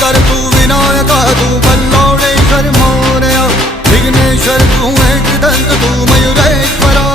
कर तू विनायका तू बल्लौडेश्वर मोरया, विघ्नेश्वर तू एकदंत तू मयुरेश्वरा।